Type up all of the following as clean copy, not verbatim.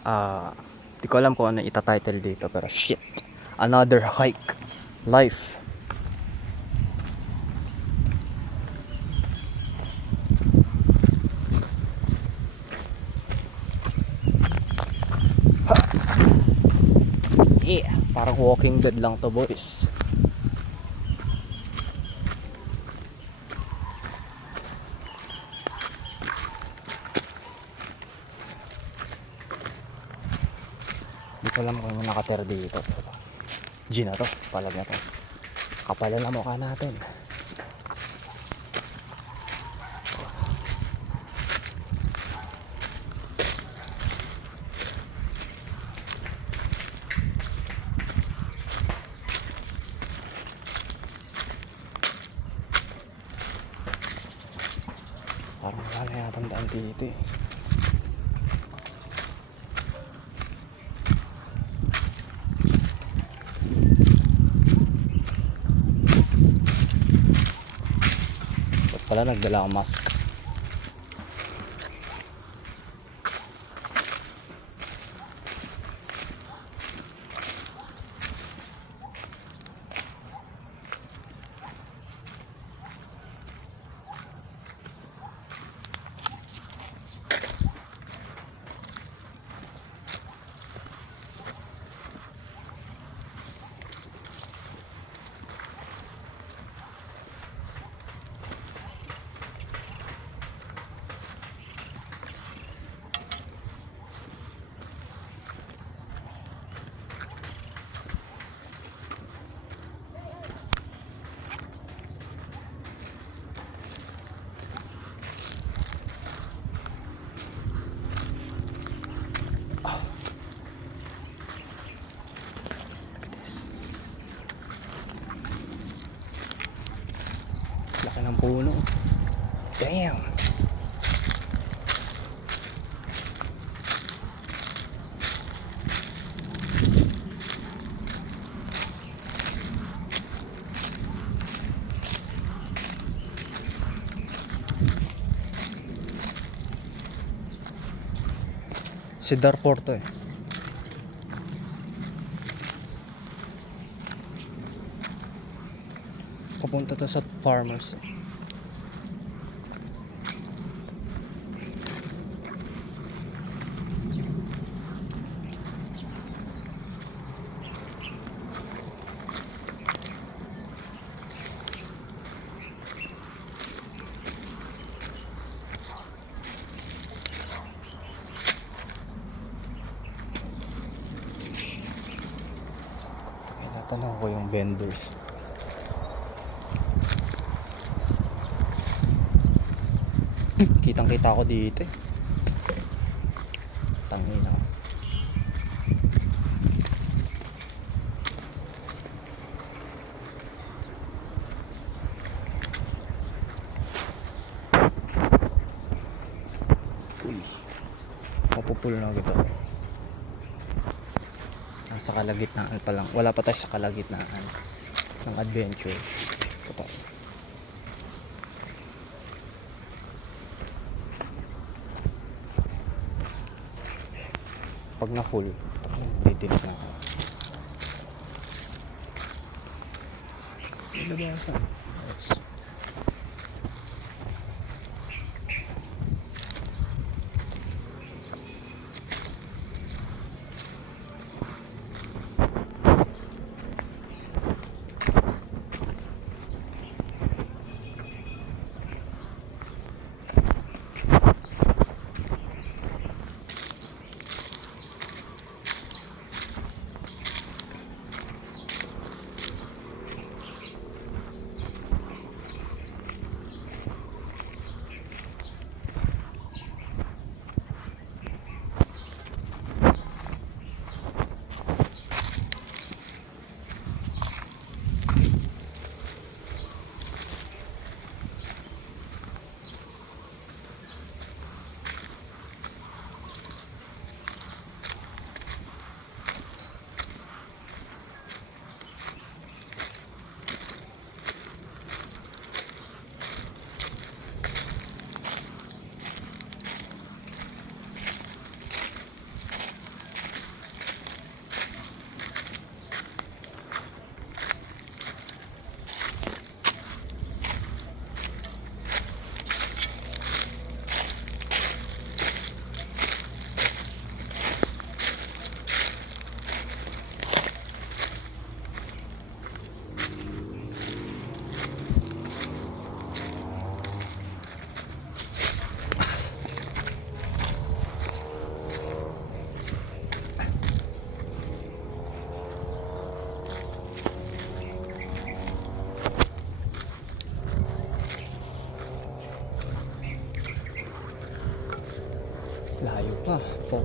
Ah, di ko alam kung ano ita-title dito pero shit. Another hike. Life. Yeah, parang Walking Dead lang to, boys. Di ko alam kung ano nakatira dito. G na to, palag na to. Kapalan na mukha natin. Parang wala na yatang daan dito eh. Ba't pala nagdala akong mask? Laki ng puno. Damn. Si Darfur to eh. Papunta to sa farmers. Tinatanong ko yung vendors. Kitang kita ako dito eh. Tangina. Uy. Mapupul na agad ako. Nasa kalagitnaan pa lang. Wala pa tayo sa kalagitnaan ng adventure. Ito. Pag na full, titinit na ako. Ilabasan. Yes.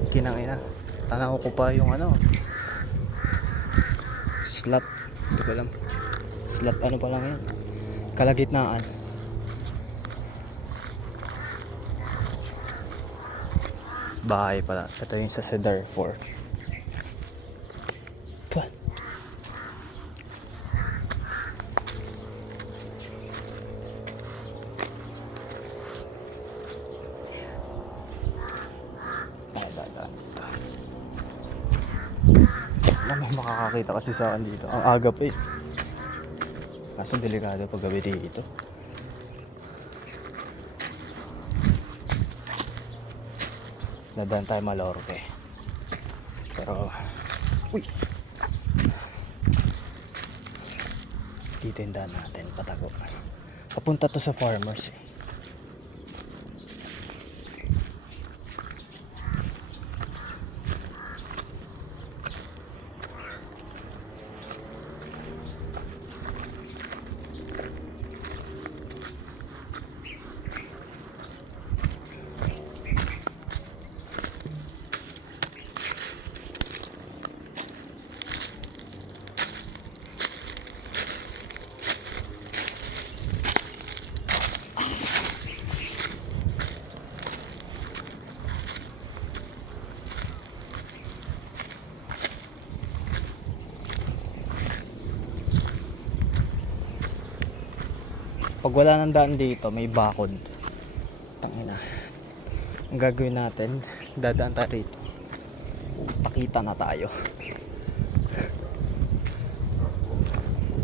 Kinangina. Tanaw ko pa yung ano. Slot. Hindi ko alam. Slot ano pa lang yan. Kalagitnaan. Bahay pala. Ito yung sa Cedar 4. Puh. May makakakita kasi sa akin dito. Ang aga pa eh. Kaso delikado pag gabi dito. Nadaan tayo Malorque. Pero uy, dito yung daan natin, patago. Papunta to sa farmers eh. Pag wala nang daan dito, may bakod. Tangina. Ang gagawin natin, dadaan tayo rito. Pakita na tayo.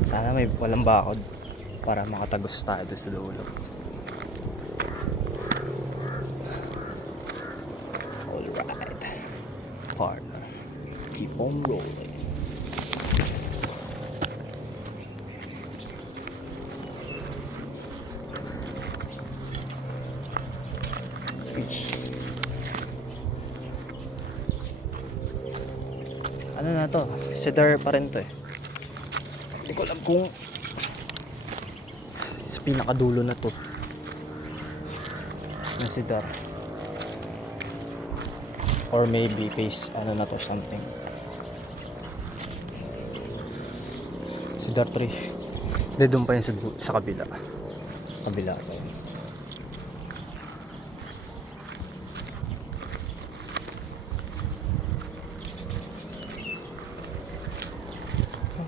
Sana may walang bakod para makatagos tayo doon sa dulo. Alright. Partner. Keep on rolling. Ano na to? Cedar pa rin to eh. Hindi ko alam kung sa pinakadulo na to na Cedar, or maybe phase ano na to, something. Cedar 3. Hindi, doon pa yun sa kabila. Kabila pa yun.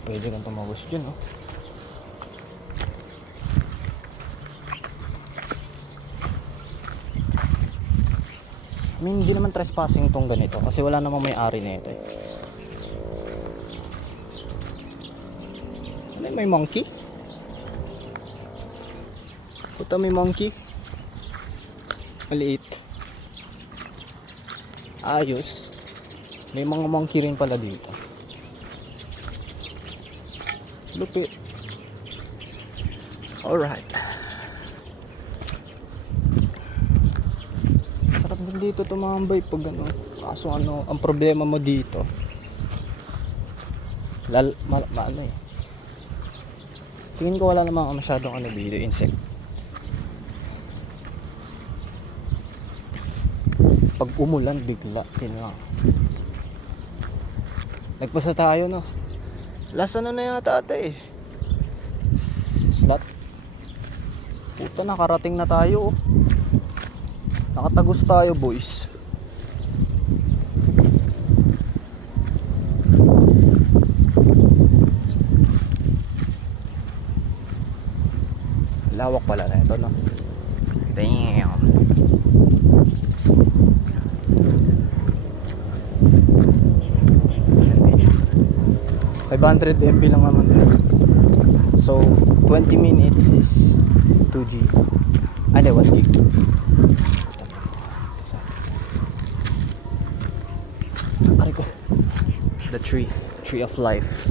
Pwede lang tumagos dyan, no? I mean, hindi naman trespassing tong ganito kasi wala namang may-ari na ito eh. Ano, may monkey? Puta, may monkey. Maliit. Ayos. May mga monkey rin pala dito. Lupit. Alright. Sarap din dito tumambay pag ano. Kaso ano, ang problema mo dito, ano eh. Tingin ko wala namang masyadong ano dito, insect. Pag umulan bigla, yun lang. Nagpasa tayo, no? Last ano na yata ata eh. Slot. Puta, nakarating na tayo oh. Nakatagos tayo, boys. Lawak pala na ito, no? Damn. $500 MB lang naman din. So 20 minutes is 2G. Ano, 1 gig. The tree of life.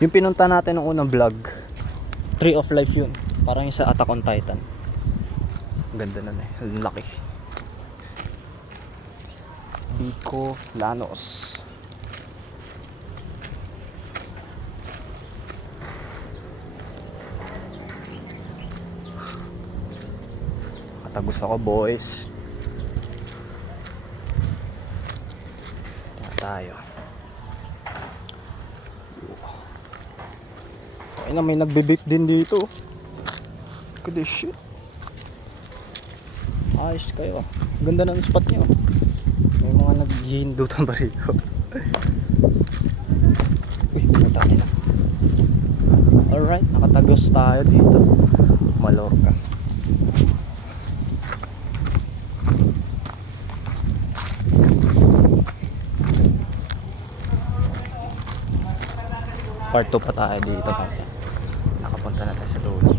Yung pinunta natin ng unang vlog, Tree of Life yun. Parang yung sa Attack on Titan. Ganda na eh. Laki. Bico Lanos. Nakatagos ako, boys. Ito tayo. Ay na, may nagbe-vape din dito. Look at this shit. Ayos kayo. Ganda ng spot nyo. May mga naghihindutan ba rito? Uy, mataki na. Alright, nakatagos tayo dito. Mallorca. Part 2 pa tayo dito pag nakapunta na tayo sa dulo.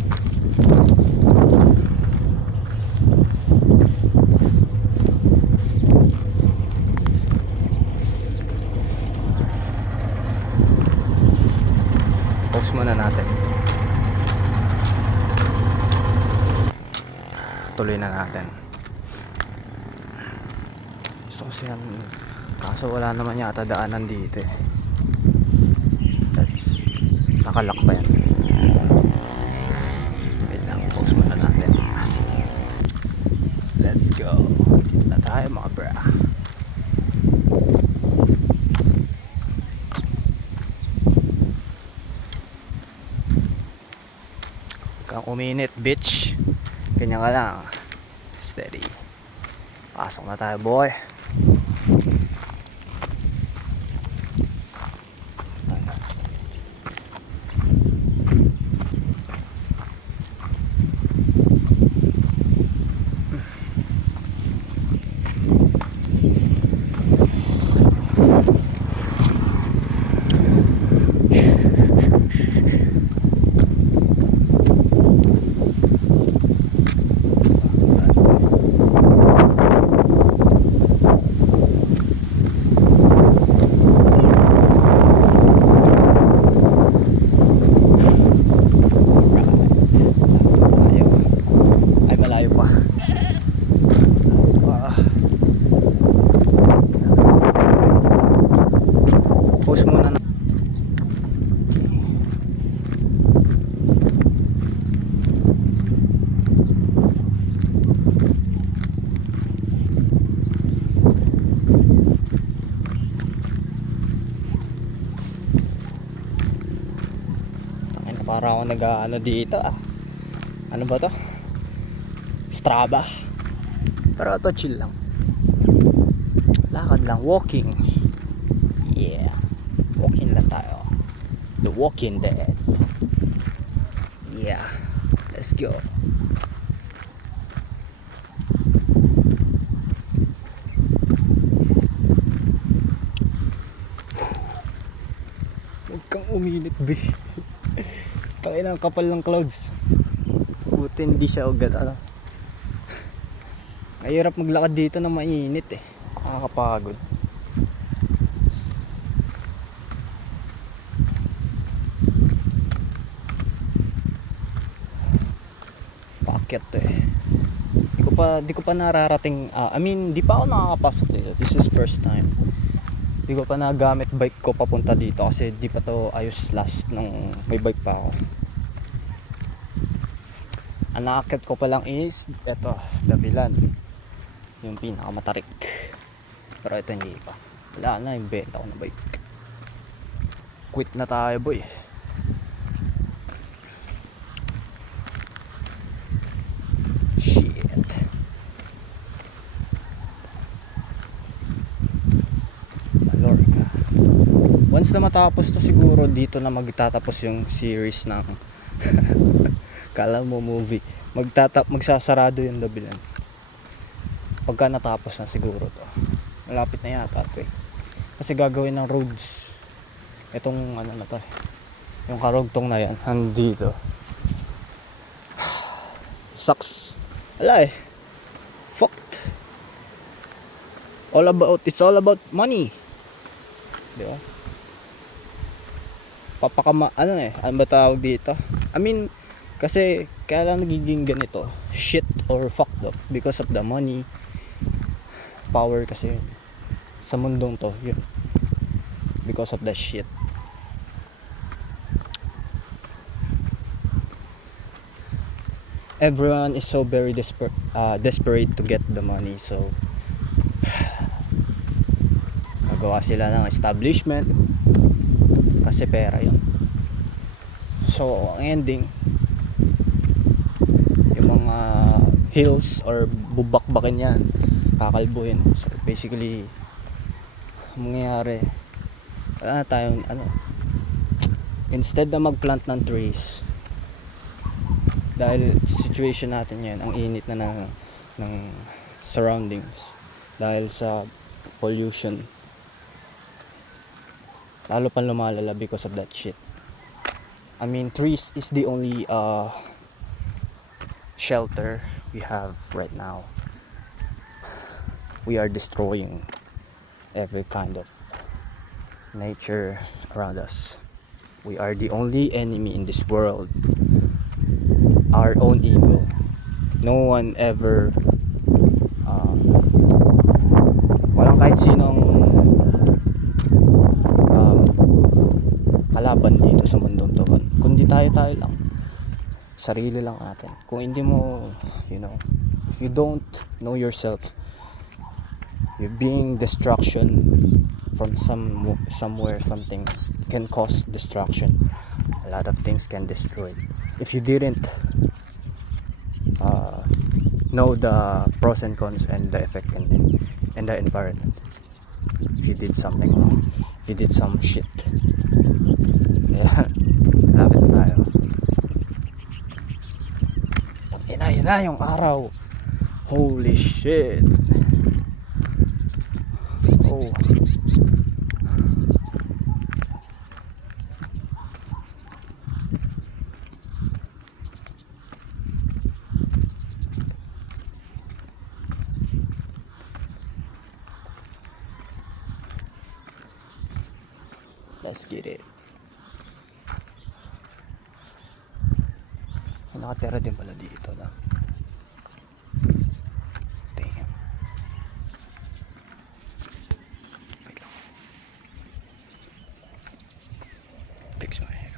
Pause muna natin. Tuloy na natin. Gusto ko siya, kaso wala naman yata daanan dito eh. Nakalak pa yan. Wait lang, pause muna natin. Let's go. Dito na tayo mga bra. Kang uminit, bitch. Ganyan ka lang. Steady. Pasok na tayo, boy. Pause muna na. Para ako nag-ano dito ah. Ano ba to? Strava. Pero ito chill lang. Lakad lang, walking. Yeah. Walking lang tayo. The Walking Dead. Yeah. Let's go. Huwag kang uminit, be. Tayo ng kapal ng clouds. Buti hindi siya agad ano. Mahirap maglakad dito na mainit eh. Nakakapagod. Paakyat to eh. Di ko pa nararating, di pa ako nakakapasok dito. This is first time. Di ko pa nagamit bike ko papunta dito kasi di pa to ayos last nung may bike pa ako. Ang nakakit ko pa lang is eto, Dabilan, yung pinakamatarik. Pero ito hindi pa. Wala na, yung benta ko na bike. Quit na tayo, boy. Shit. Mallorca. Once na matapos to siguro dito na magtatapos yung series ng kala mo movie. Magsasarado yung Dabilan. Pagka natapos na siguro to. Malapit na yata ito eh. Kasi gagawin ng roads. Itong ano na to. Yung karugtong na yan. Andito. Sucks. Wala eh. Fucked. It's all about money. Di ba? Ano ba tawag dito? Kasi kaya lang nagiging ganito, shit or fucked up because of the money, power kasi sa mundong to, yun. Because of that shit. everyone is so very desperate to get the money, so nagawa sila ng establishment kasi pera yun. So ang ending, yung mga hills or bubakbakin yan, kakalbuhin. So basically ang mangyayari, wala na tayong instead na magplant ng trees, dahil situation natin yan, ang init na ng surroundings dahil sa pollution, lalo pang lumalala because of that shit. I mean, trees is the only shelter we have right now. We are destroying every kind of nature around us. We are the only enemy in this world. Our own ego. No one ever walang kahit sinong kalaban dito sa mundong to, kundi tayo lang, sarili lang natin. Kung hindi mo, if you don't know yourself, you're being destruction from somewhere. Something can cause destruction. A lot of things can destroy if you didn't know the pros and cons and the effect in the environment. If you did something wrong, if you did some shit, lapit na tayo. Yun na yung araw. Holy shit. So let's get it. Nakatira din pala dito na. Damn. Wait lang. Fix my hair.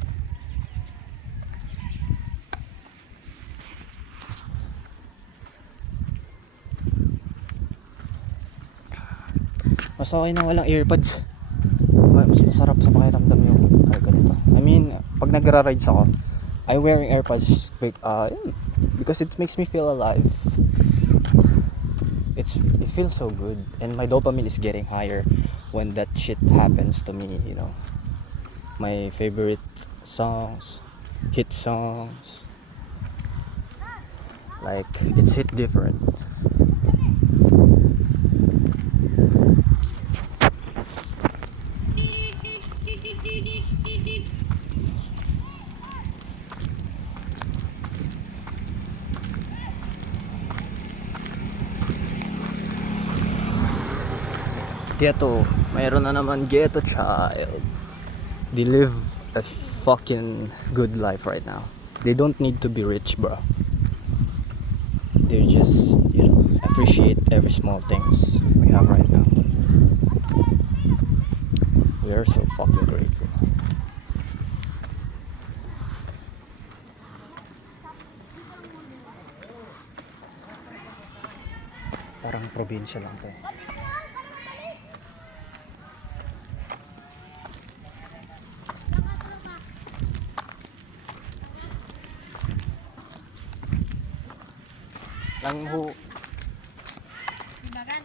Mas okay na walang earbuds. Mas masarap sa pakiramdam yung ganito. I mean, pag nagra-rides ako, I'm wearing AirPods because it makes me feel alive. It feels so good, and my dopamine is getting higher when that shit happens to me. My favorite songs, hit songs, like it's hit different. Ghetto, mayroon na naman ghetto child. They live a fucking good life right now. They don't need to be rich, bro. They just, appreciate every small things we have right now. We are so fucking grateful. Parang probinsya lang to. Langho. Dibagan?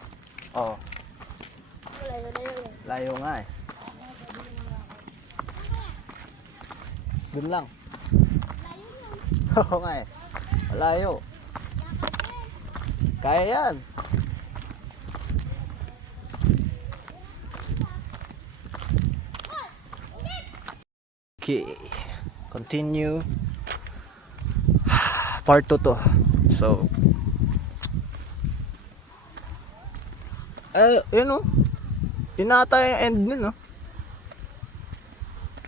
Oh. Layo. Layo nga eh. Dun lang. Oo nga eh. Malayo. Kaya yan. Okay. Continue. Part 2 to. So, yun na ata yung end nun, no?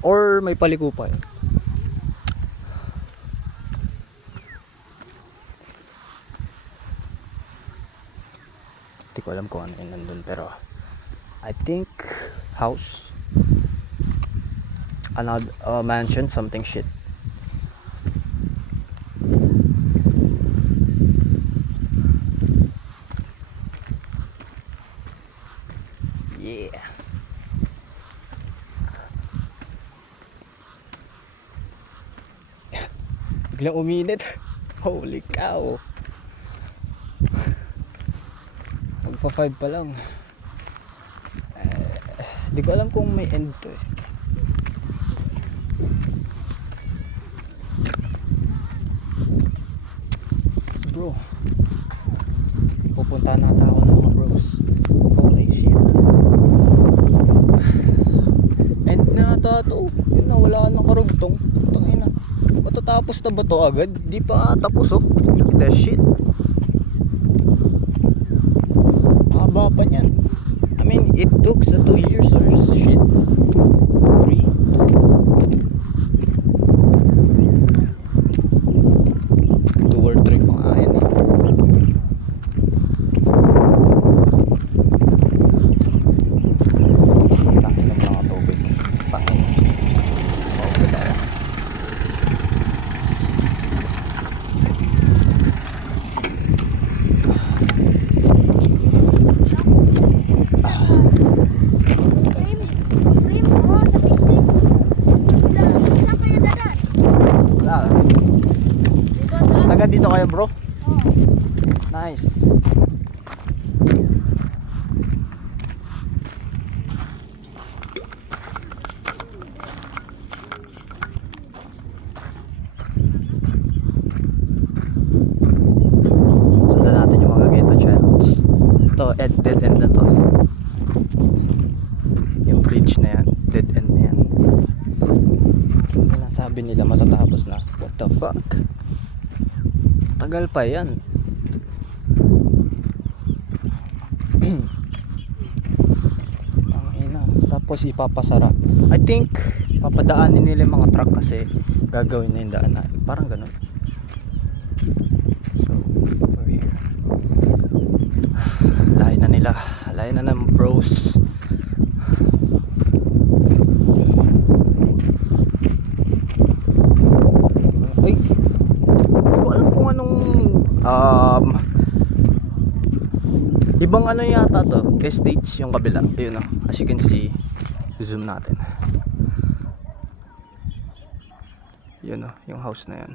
Or may paliko pa yun. Hindi ko alam kung ano yun nandun, pero I think house, another mansion, something shit. Yeah. Biglang uminit. Holy cow. Magpa 5 pa lang. Di ko alam kung may end to eh. Bro, pupunta na ako ng mga bros. Holy shit. End na ata to. Yun na, wala nang karugtong. Tangina. Matatapos na ba to agad? Di pa tapos oh. Look at that shit. Haba pa niyan. I mean, it took 2 years or shit. 3. 2 or 3 pa nga yan eh. Takin ng mga tubig. Takin. Okay tayo. Cream mo sa pixie. Saan kayo dadan? Wala. Dito sa... Taga dito kayo bro? Oh. Nice. Sundan natin yung mga ghetto channels. Ito, dead end na to. Yung bridge na yan, dead end na yan. Sabi nila matatapos na. What the fuck? Tagal pa yan. Ang ina. Tapos ipapasara. I think papadaanin nila yung mga truck kasi gagawin na yung daan na. Parang ganun. So, over here. Layo na nila. Layo na ng bros. Uy. Hindi ko alam kung anong ibang ano yata to. Estates yung kabila. Ayun o. As you can see, zoom natin. Yun o. Yung house na yan.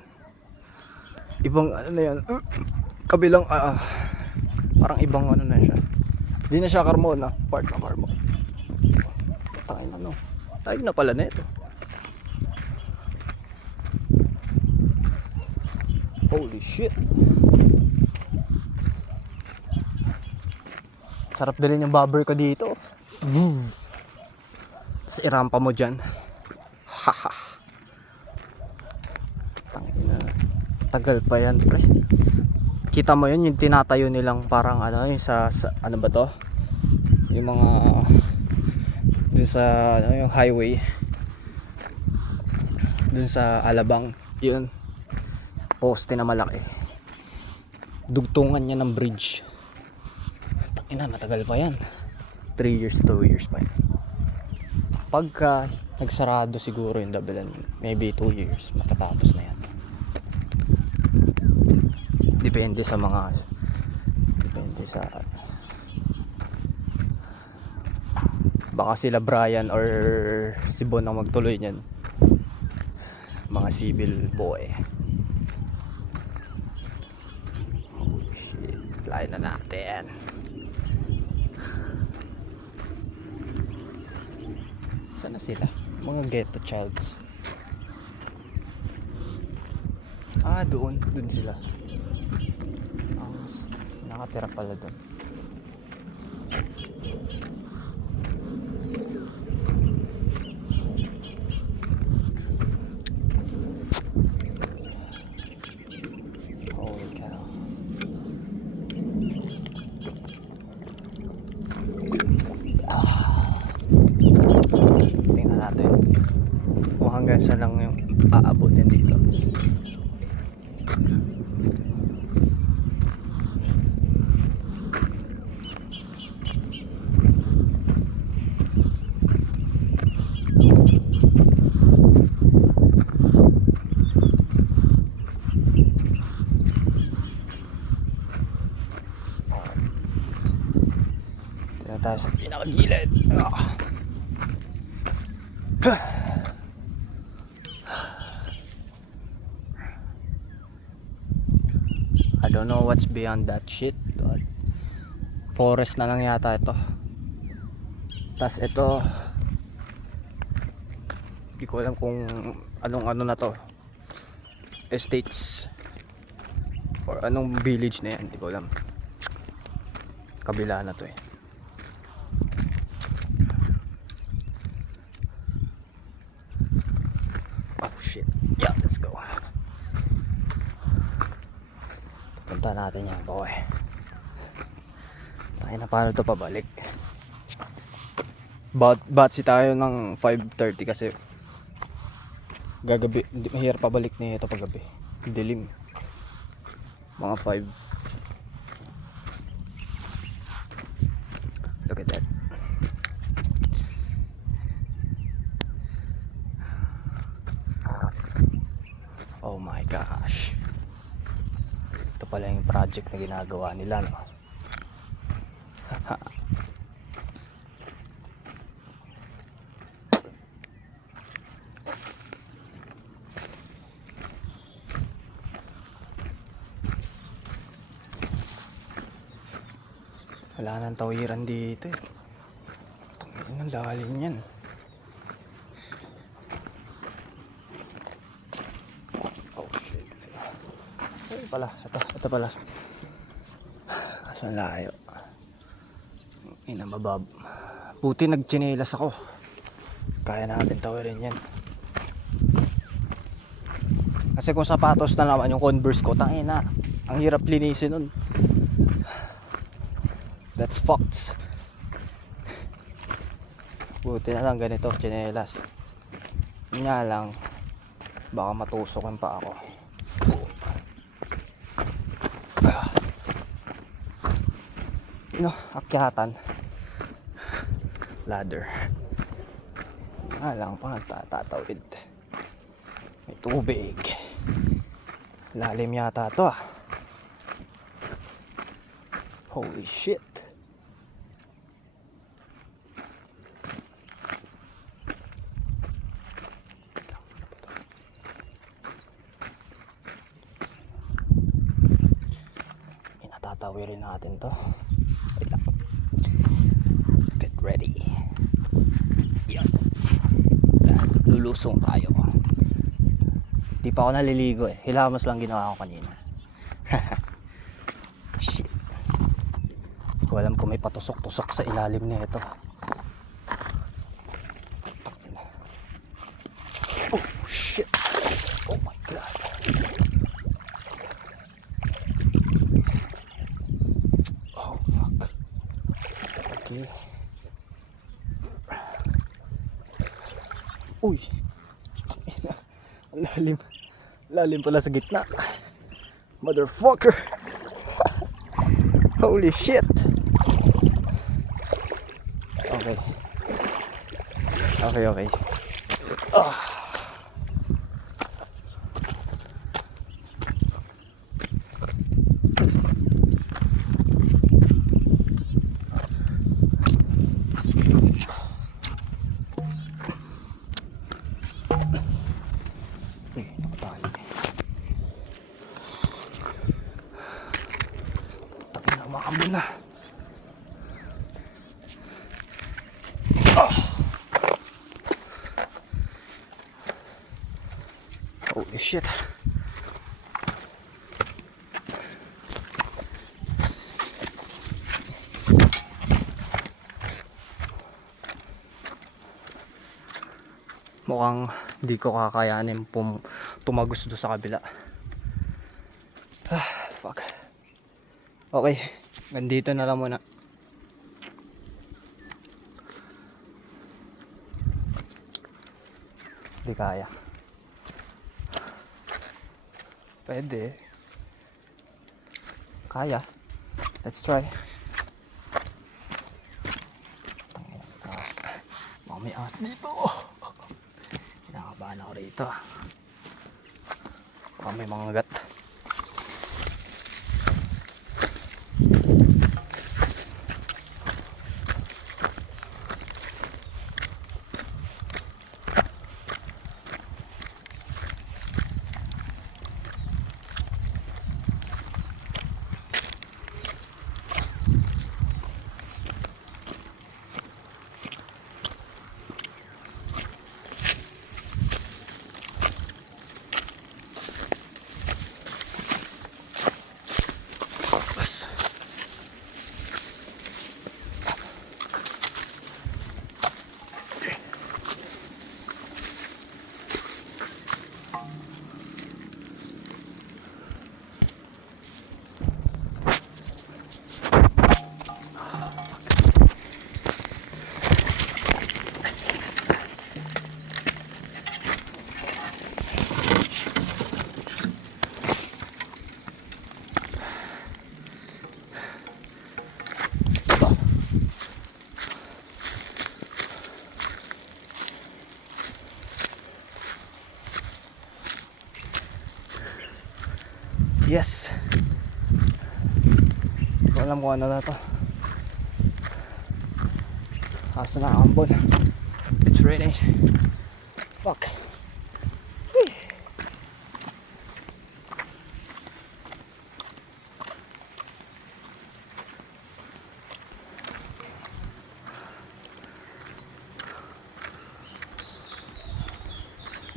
Ibang ano na yan. Kabilang parang ibang ano na siya. Hindi na siya Carmona. Part na Carmona. Tayo na no. Tayo na pala na ito. Holy shit. Sarap dalhin yung bobber ko dito. Tapos irampa mo dyan. Haha. Tangina. Tagal pa yan pre. Kita mo yun yung tinatayo nilang parang ano yung sa ano ba to? Yung mga dun sa ano, yung highway. Dun sa Alabang. Yun. Poste na malaki. Dugtungan niya ng bridge. Tangina, matagal pa yan. 3 years, 2 years pa yan. Pagka nagsarado siguro yung dabilan, maybe 2 years matatapos na yan. Depende sa baka sila Brian or si Bon ang magtuloy niyan. Mga civil boy. Layo na natin. Saan na sila? Mga ghetto childs. Doon sila. Nakatira pala doon. Holy cow. Tingnan natin kung hanggang saan lang yung aabutin dito. Na tayo sa pinakagilid. I don't know what's beyond that shit, but forest na lang yata ito. Tas ito, hindi ko alam kung anong ano na to, estates or anong village na yan, hindi ko alam. Kabila na to eh. Oh shit. Yeah, let's go. Punta natin yan, boy. Tayo na, paano to pabalik? Batsi tayo ng 5:30 kasi gagabi, mahirap pabalik na ito paggabi. Dilim. Mga 5. Look at that. Oh my gosh. Ito pala yung project na ginagawa nila, no? Wala nang tawiran dito eh. Ang lalim yan. Oh shit. Ito pala, ito pala. Asan layo? Inamabab. Puti nagchinelas ako. Kaya natin tawirin yan. Kasi kung sapatos na naman yung Converse ko, tangina. Ang hirap linisin nun. That's fucked. Buti na lang ganito, tsinelas. Yun nga lang, baka matusok yung pa ako. No, akyatan. Ladder. Nga lang, tatawid. May tubig. Lalim yata to ah. Holy shit. Tatawirin natin to. Wait lang. Get ready. Yan. Lulusong tayo. Di pa ako naliligo eh. Hilamos lang ginawa ko kanina. Shit. Hindi ko alam kung may patusok-tusok sa ilalim nito. Oh shit. Oh my god. Okay. Uy. Ang lalim. Lalim pala sa gitna. Motherfucker. Holy shit. Okay. Okay. Ah. Umakambon na. Holy shit. Mukhang di ko kakayanin tumagos doon sa kabila. Fuck. Okay, nandito na lang muna. Di kaya. Pwede. Kaya. Let's try. Baka may ahas dito. Kinakabahan ako rito. Baka may mga gat. Yes. Hindi ko alam kung ano na to. Kaso nakakambon. It's raining. Fuck.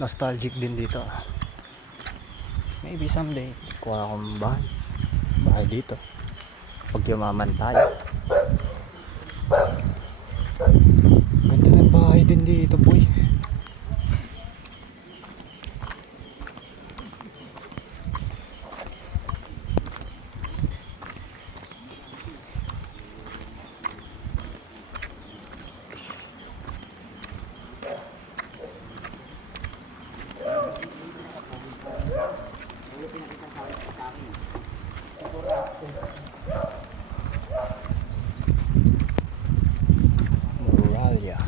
Nostalgic din dito. Maybe someday kuha akong bahay dito pag yumaman tayo. Ganda ng bahay din dito, boy. Moralia.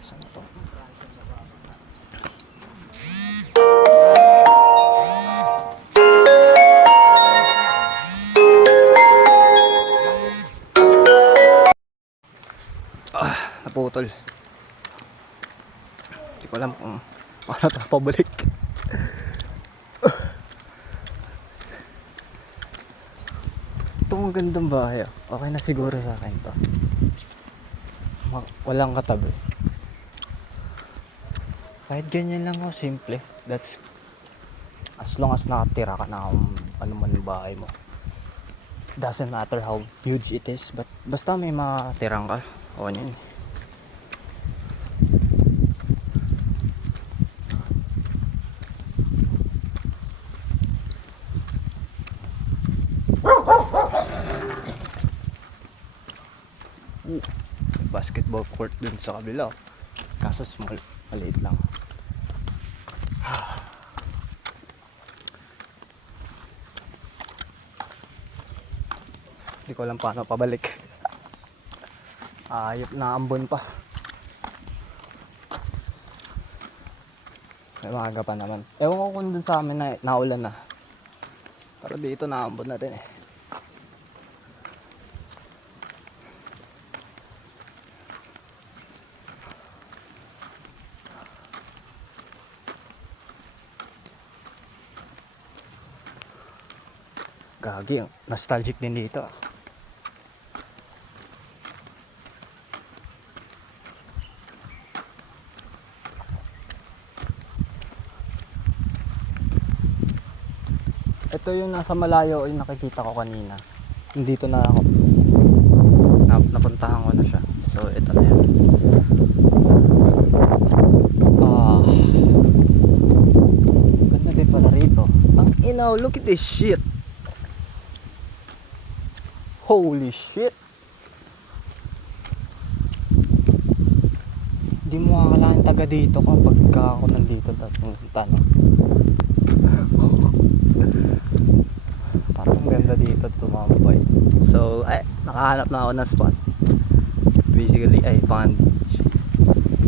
Saan to? Naputol. Hindi ko alam kung paano ito pabalik. Itong magandang bahay. Okay na siguro sa akin to. Walang katabi. Kahit ganyan lang o simple. That's as long as nakatira ka na kung ano man yung bahay mo. Doesn't matter how huge it is. But basta may matirang ka. O yun. Basketball court dun sa kabila. Kaso small, maliit lang. Hindi ko alam paano pabalik. Ayop na ambon pa. May maaga pa naman. Ewan ko kung dun sa amin na naulan na. Pero dito naambon na din eh. Gagi, nostalgic din dito. Ito yung nasa malayo yung nakikita ko kanina. Dito na ako. Napuntahan ko na siya. So ito na yan. Ganda din pala rito. Ang inaw, look at this shit. Holy shit. Hindi mo akalain taga dito kapag ako nandito tanong. Parang ganda dito tumambay. So, nakahanap na ako ng spot. Basically, I found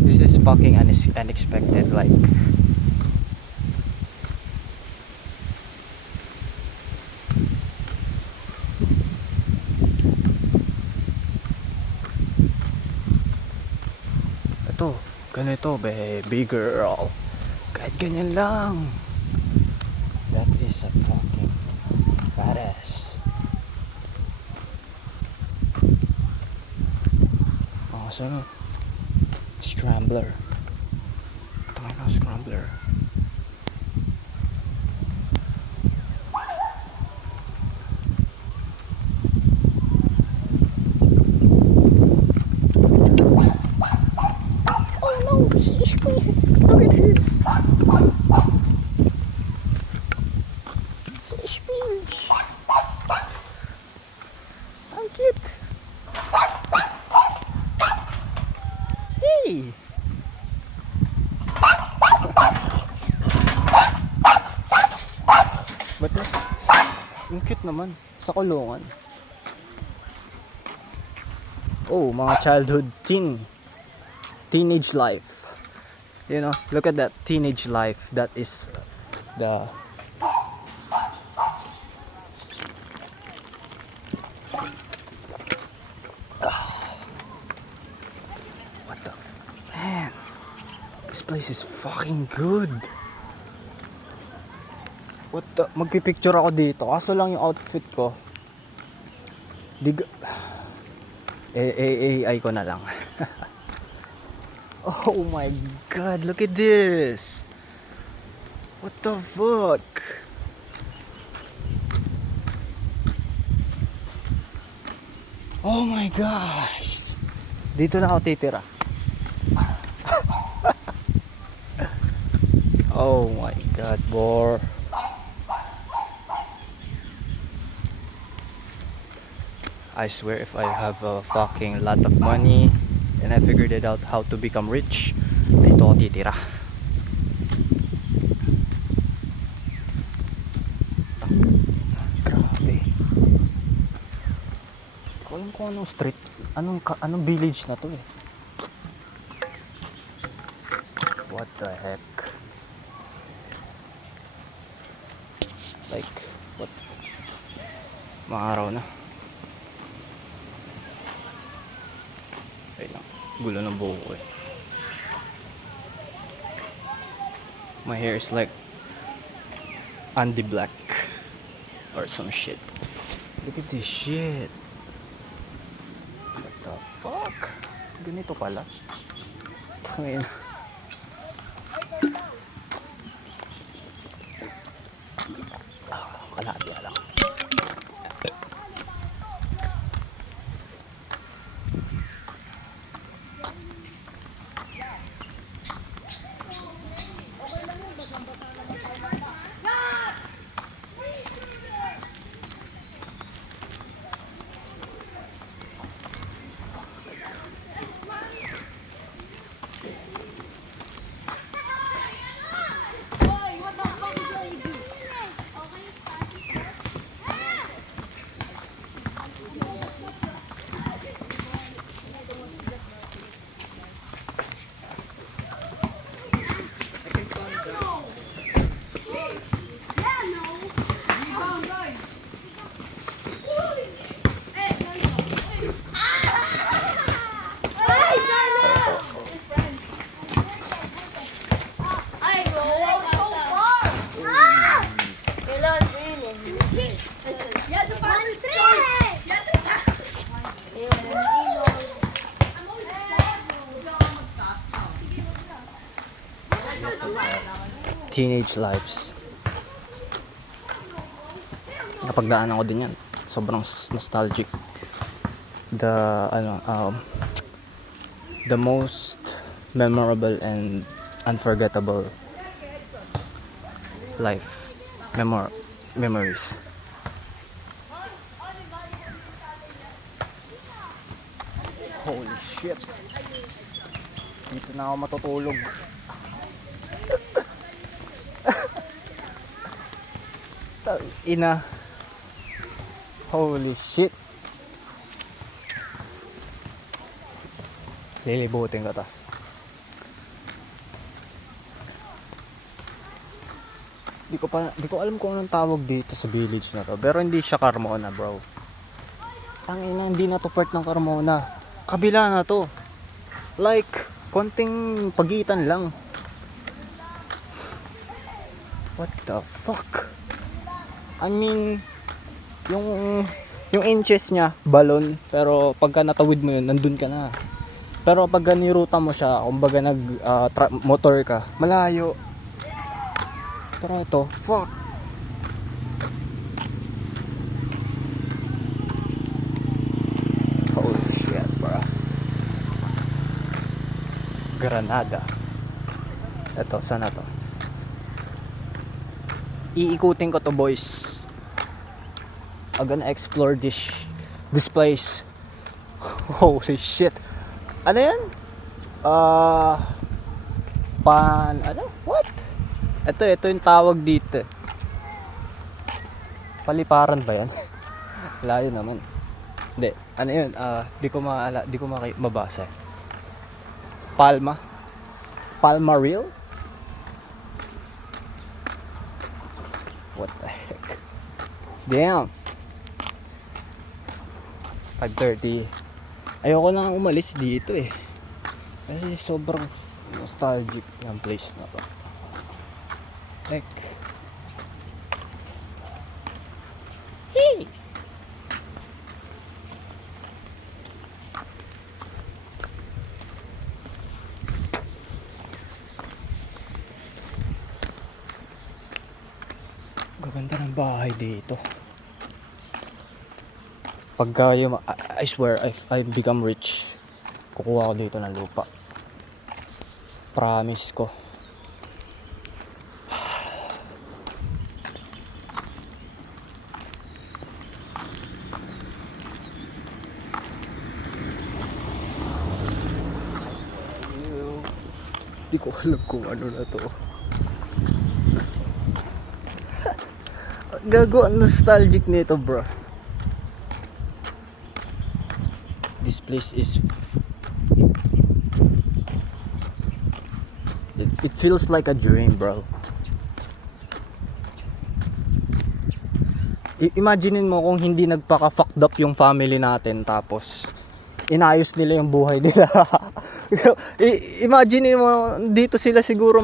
this is fucking unexpected. Like, ito, ganito, baby girl. Kahit ganyan lang. That is a fucking badass. So, scrambler. Ito nga scrambler. Oh no, she's me. Look at this. She's huge. How cute. Hey! Ba't mas... Ang cute naman. Sa kulungan. Oh, mga childhood teenage life. You know, look at that teenage life. That is the what the man. This place is fucking good. What the, magpipicture ako dito. Kaso lang yung outfit ko. AI ko na lang. Oh my god, look at this. What the fuck? Oh my gosh. Dito na ako titira. Oh my god, bro. I swear if I have a fucking lot of money and I figured it out how to become rich, dito ako titira. Grabe. Kung anong street, anong village na to eh. What the heck? Like, what? Maaraw na. Ay lang, gulo ng buhok ko eh. My hair is like Andy Black or some shit. Look at this shit. What the fuck? Ganito pala. Tangin. Kalahati lang. Teenage lives. Napagdaanan ko din yan. Sobrang nostalgic. The most memorable and unforgettable life memories. Holy shit. Dito na ako matutulog. Ina. Holy shit. Lilibutin ko ta. Di ko alam kung anong tawag dito sa village na to. Pero hindi siya Carmona, bro. Tangina, hindi na to part ng Carmona. Kabila na to. Like, konting pagitan lang. What the fuck? I mean, yung inches niya, balon. Pero pagka natawid mo yun, nandun ka na. Pero pagka niruta mo siya, kumbaga motor ka, malayo. Pero ito, fuck. Holy shit, bro. Granada. Ito, sana to? Iikutin ko to, boys. I'm gonna explore this place. Holy shit. Ano yan? What? Ito yung tawag dito. Paliparan ba yan? Layo naman. Hindi, ano yun? Di ko mabasa. Palma. Palmaril? What the heck? Damn. 5:30. Ayoko nang umalis dito eh. Kasi sobrang nostalgic yung place na to. Like, hey! Gaganda ng bahay dito. Pagka yung, I swear, I become rich, kukuha ko dito ng lupa. Promise ko. Nice for you. Di ko alam kung ano na to. Gago, ang nostalgic nito, bro. This place is it feels like a dream, bro. Imaginein mo kung hindi nagpaka-fucked up yung family natin tapos inayos nila yung buhay nila. Imagine mo dito sila siguro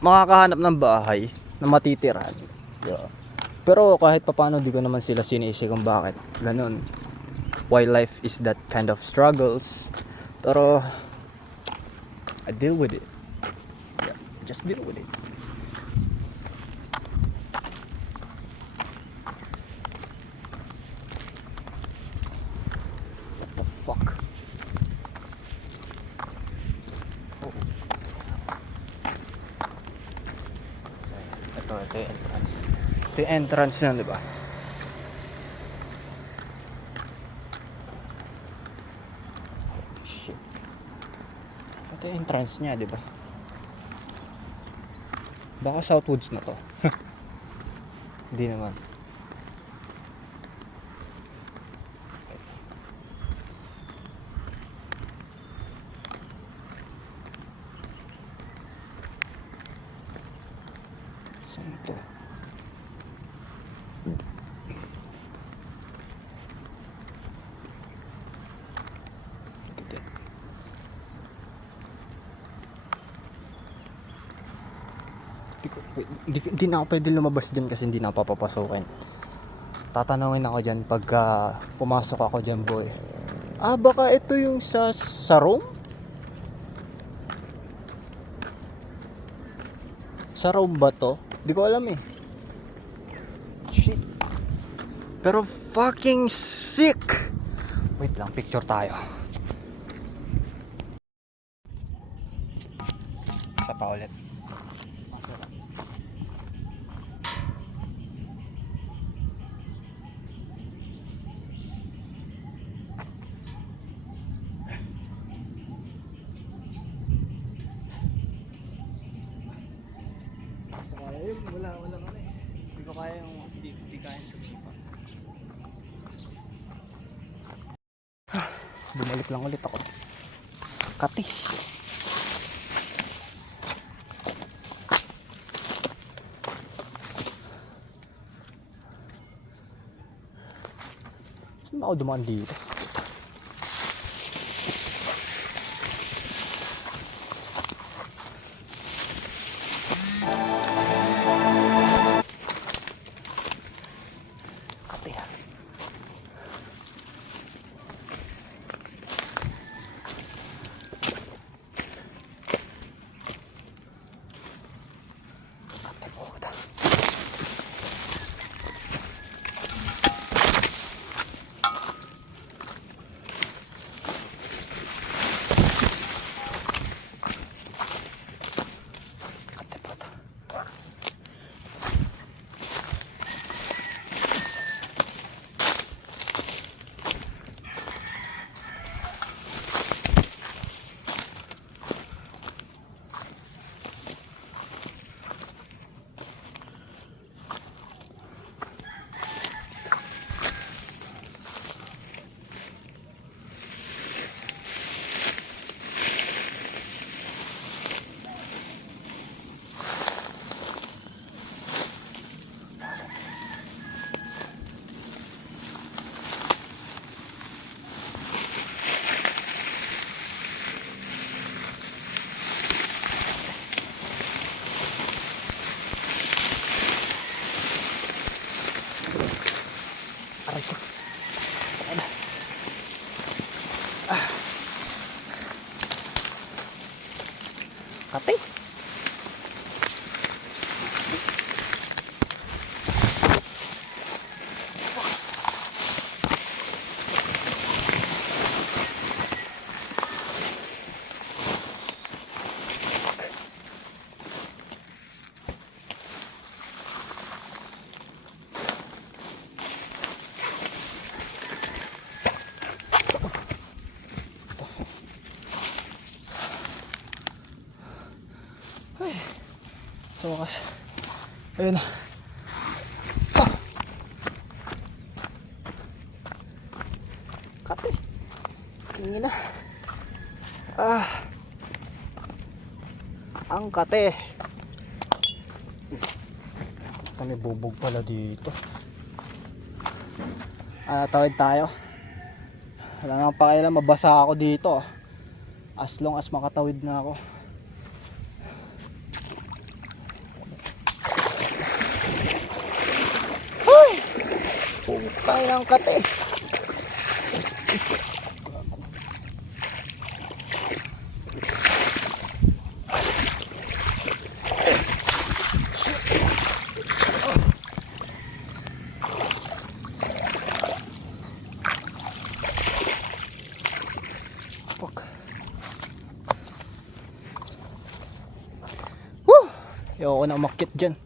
makakahanap ng bahay na matitirahan. Yeah. Pero kahit papaano di ko naman sila sinisi kung bakit ganun. Why life is that kind of struggles. Pero I deal with it. Yeah, just deal with it. What the fuck? Oh. Ito yung entrance. Ito yung entrance na, di ba? Shit. Ito yung entrance niya, di ba? Baka Southwoods na to. Hindi naman. Saan to? Hindi na ako pwede lumabas dyan kasi hindi na ako papapasokin. Tatanungin ako dyan pagka pumasok ako dyan, boy. Baka ito yung sa room? Sa room ba to? Di ko alam eh. Shit. Pero fucking sick. Wait lang, picture tayo. Isa pa ulit. Wala ka na eh. Hindi ko kaya yung hindi kaya sumipa. Bumalik lang ulit ako. Kati. Saan ako dumaan dito? Sa wakas. Ayun na. Ah! Kate. Tingin na. Ah. Ang kate. May bubog pala dito. Tawid tayo. Wala nang pakialam, mabasa ako dito. As long as makatawid na ako. Ay! Putang ng kate. Fuck. Woo! Ayoko na umakyat dyan.